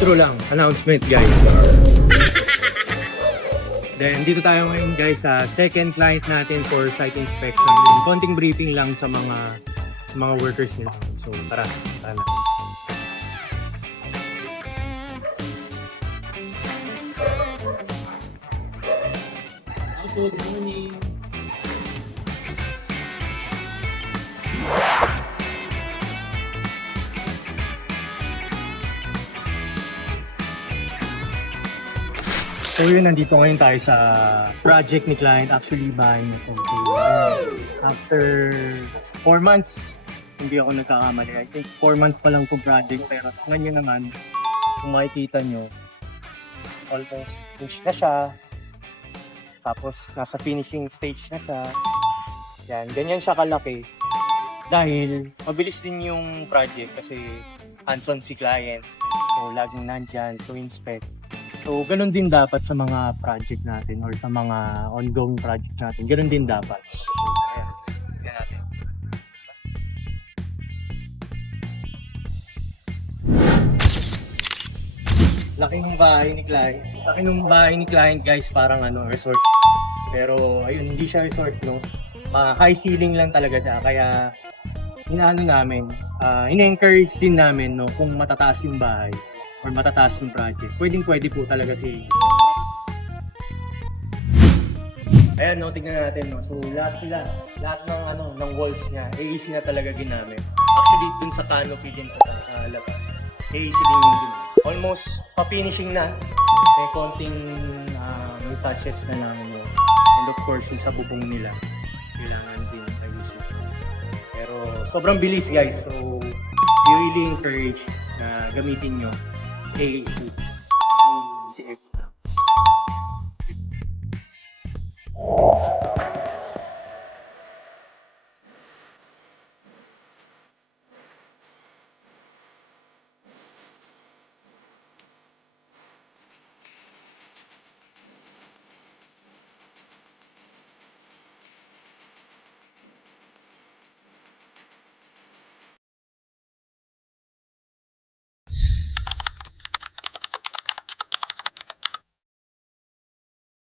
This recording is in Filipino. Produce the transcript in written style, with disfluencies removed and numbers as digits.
Intro lang, announcement guys. Then dito tayo ngayon guys sa second client natin for site inspection. Yung konting briefing lang sa mga workers nila. So tara, sana. Good morning. So yun, nandito ngayon tayo sa project ni client. Actually, bahay na ito. After 4 months, hindi ako nagkakamali. I think 4 months pa lang itong project. Pero ngayon naman, kung makikita nyo, almost finished na siya. Tapos, nasa finishing stage na siya. Yan, ganyan siya kalaki. Dahil, mabilis din yung project kasi hands-on si client. So, laging nandyan to inspect. So, ganun din dapat sa mga project natin or sa mga ongoing project natin. Ganun din dapat. Ayan. Ayan natin. Laki ng bahay ni client. Laki ng bahay ni client guys, parang resort. Pero ayun, hindi siya resort, no? High ceiling lang talaga siya. Kaya inaano namin, ina-encourage din namin, no, kung matataas yung bahay or matataas yung project. Pwede po talaga si. Ayan, no, tingnan natin, no. So, lahat ng walls niya, AAC na talaga ginamit. Actually, dun sa canopy din sa labas, AAC din yung ginamit. Almost pa-finishing na. May konting touches na lang, no. And of course, yung sa bubong nila, kailangan din ayusin. Pero, sobrang bilis, guys. So, we really encourage na gamitin nyo AAC.